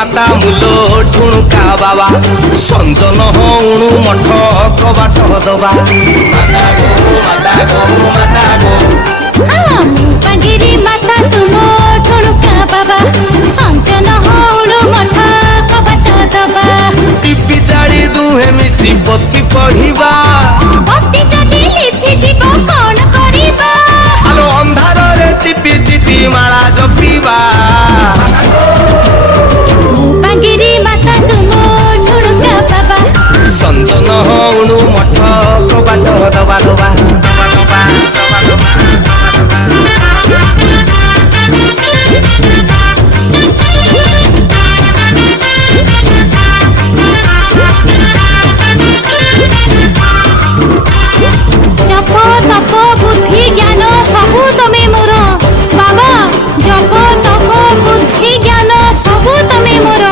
माता मूलो ठुणुका बाबा संजन हणु मठ कबाट दबा माता गो माता गो मुपागिरी माता तुम ठुणुका बाबा संजन हणु मठ कबाट दबा टिपि जाली दुहे मिसी पति पढ़िबा पति जदि लिपि जीव कोन करिबा आलो अंधार रे टिपि टिपि माला जपिबा मुपागिरी माता तुम ठुणुका बाबा संजन हणु मठ कबाट दबा दबा जप तप बुद्धि ज्ञान सबु तमे मोर बाबा जप तप बुद्धि ज्ञान सबु तमे मोर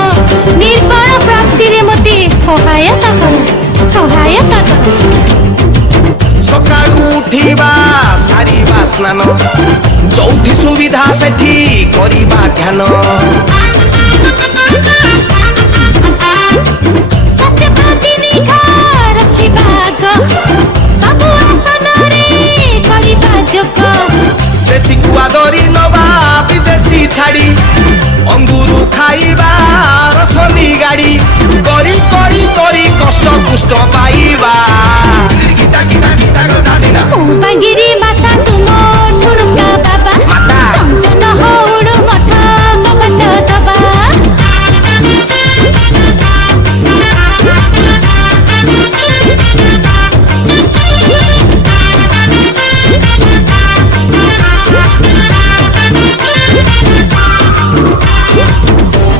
निर्वाण प्राप्ति रे मते सहायता कर सकाळू उठिबा सारिबा स्नान चौथी सुविधा सेठी करिबा ध्यान सत्य प्रति निखा रखिबा ग सबु आसन रे करिबा जोग देशी कुआ दरी नबा विदेशी छाड़ी अंगुरु खाइबा रसनी गाड़ी करी करी करी कष्ट कुष्ट पाइबा गीता गीता गीता दादिना मुपागिरी माता तुम ठुणुका बाबा माता संजन हणु मठ कबाट दबा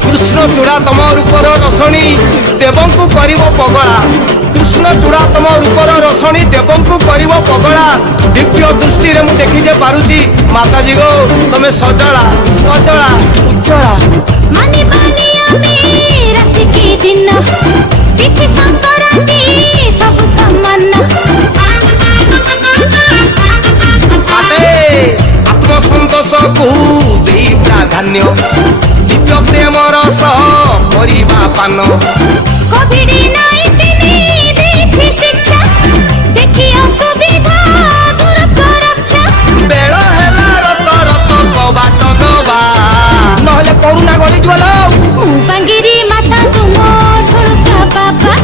कृष्ण चूड़ा तम रूपर रसणी देवंकु करिव पगला कृष्ण चूड़ा तम रूपर रसणी देवंकु करिव पगला दिव्य दृष्टि रे मु देखि जे पारुची माताजी गो तमे सजला सजला उज्जला मानी बानी आमी राति की दिन तिथि संक्रांति सब समान आटे आत्मसंतोष को देई प्राधान्य नित्य प्रेम रस परिबा पान कोविड-19 देछि शिक्षा देखि असुविधा दूर कर रक्षा बेळ हेला रत रत कबाट दबा नहले करुणा गली ज्वल मुपागिरी माता तुम ठुणुका बाबा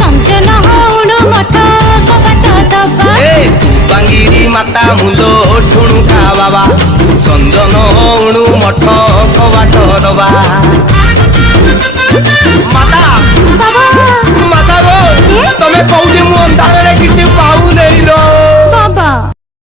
संजन हणु मठ कबाट दबा ए तू बांगिरी माता मूलो ठुणुका बाबा संजन हणु मठ कबाट दबा माता